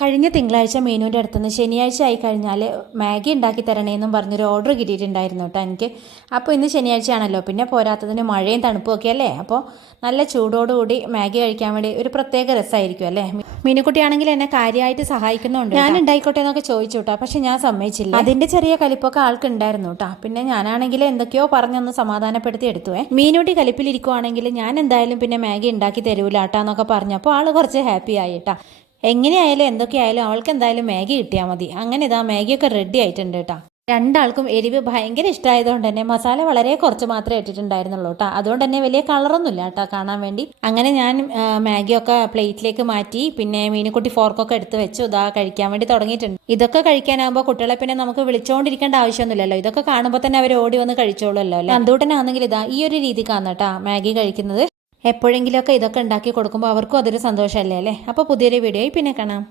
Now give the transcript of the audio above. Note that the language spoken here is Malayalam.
കഴിഞ്ഞ തിങ്കളാഴ്ച മീനുവിൻ്റെ അടുത്തുനിന്ന് ശനിയാഴ്ച ആയി കഴിഞ്ഞാൽ മാഗി ഉണ്ടാക്കി തരണേന്നും പറഞ്ഞൊരു ഓർഡർ കിട്ടിയിട്ടുണ്ടായിരുന്നു കേട്ടോ എനിക്ക്. അപ്പോൾ ഇന്ന് ശനിയാഴ്ചയാണല്ലോ, പിന്നെ പോരാത്തതിന് മഴയും തണുപ്പും ഒക്കെ അല്ലേ. അപ്പോൾ നല്ല ചൂടോടുകൂടി മാഗി കഴിക്കാൻ വേണ്ടി ഒരു പ്രത്യേക രസമായിരിക്കും അല്ലേ. മീനുക്കുട്ടിയാണെങ്കിൽ എന്നെ കാര്യമായിട്ട് സഹായിക്കുന്നുണ്ട്. ഞാൻ ഉണ്ടായിക്കോട്ടെ എന്നൊക്കെ ചോദിച്ചു കേട്ടോ, പക്ഷെ ഞാൻ സമ്മതിച്ചില്ല. അതിൻ്റെ ചെറിയ കലിപ്പൊക്കെ ആൾക്ക് ഉണ്ടായിരുന്നു കേട്ടോ. പിന്നെ ഞാനാണെങ്കിൽ എന്തൊക്കെയോ പറഞ്ഞൊന്ന് സമാധാനപ്പെടുത്തി എടുത്തുവേ. മീനുട്ടി കലിപ്പിലിരിക്കുവാണെങ്കിൽ ഞാൻ എന്തായാലും പിന്നെ മാഗി ഉണ്ടാക്കി തരൂല കേട്ടാന്നൊക്കെ പറഞ്ഞപ്പോൾ ആൾ കുറച്ച് ഹാപ്പി ആയി കേട്ടോ. എങ്ങനെയായാലും എന്തൊക്കെയായാലും അവൾക്ക് എന്തായാലും മാഗി കിട്ടിയാൽ മതി. അങ്ങനെ ഇതാ മാഗിയൊക്കെ റെഡി ആയിട്ടുണ്ട് കേട്ടോ. രണ്ടാൾക്കും എരിവ് ഭയങ്കര ഇഷ്ടമായതുകൊണ്ട് തന്നെ മസാല വളരെ കുറച്ച് മാത്രമേ ഇട്ടിട്ടുണ്ടായിരുന്നുള്ളൂ കേട്ടോ. അതുകൊണ്ട് തന്നെ വലിയ കളറൊന്നുമില്ല കേട്ടോ കാണാൻ വേണ്ടി. അങ്ങനെ ഞാൻ മാഗിയൊക്കെ പ്ലേറ്റിലേക്ക് മാറ്റി, പിന്നെ മീനുക്കുട്ടി ഫോർക്കൊക്കെ എടുത്ത് വെച്ചു ഇതാ കഴിക്കാൻ വേണ്ടി തുടങ്ങിയിട്ടുണ്ട്. ഇതൊക്കെ കഴിക്കാനാകുമ്പോൾ കുട്ടികളെ പിന്നെ നമുക്ക് വിളിച്ചുകൊണ്ടിരിക്കേണ്ട ആവശ്യമൊന്നുമില്ലല്ലോ. ഇതൊക്കെ കാണുമ്പോൾ തന്നെ അവർ ഓടി വന്ന് കഴിച്ചോളുമല്ലോ അല്ലേ. നന്ദൂട്ടനാണെങ്കിൽ ഇതാ ഈ ഒരു രീതിക്കാണ് കേട്ടോ മാഗി കഴിക്കുന്നത്. എപ്പോഴെങ്കിലുമൊക്കെ ഇതൊക്കെ ഉണ്ടാക്കി കൊടുക്കുമ്പോൾ അവർക്കും അതൊരു സന്തോഷമല്ലേ അല്ലേ. അപ്പോൾ പുതിയൊരു വീഡിയോയിൽ പിന്നെ കാണാം.